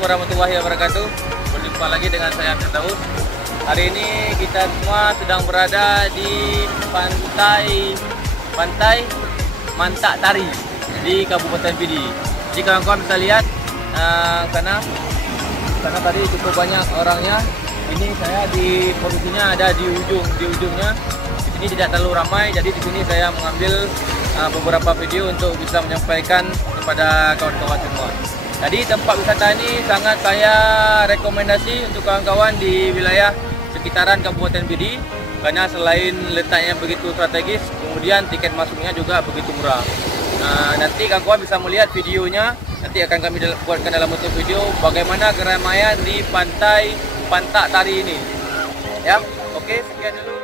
warahmatullahi wabarakatuh. Berjumpa lagi dengan saya Firdaus. Hari ini kita semua sedang berada di pantai Mantak Tari di Kabupaten Pidi. Jadi kawan-kawan bisa lihat sana tadi cukup banyak orangnya. Ini saya di posisinya ada di ujungnya. Di sini tidak terlalu ramai, jadi di sini saya mengambil beberapa video untuk bisa menyampaikan kepada kawan-kawan semua. Jadi tempat wisata ini sangat saya rekomendasi untuk kawan-kawan di wilayah sekitaran Kabupaten Pidi, karena selain letaknya begitu strategis, kemudian tiket masuknya juga begitu murah. Nanti kawan-kawan bisa melihat videonya. Nanti akan kami buatkan dalam bentuk video bagaimana keramaian di pantai Mantak Tari ini. Ya, oke, sekian dulu.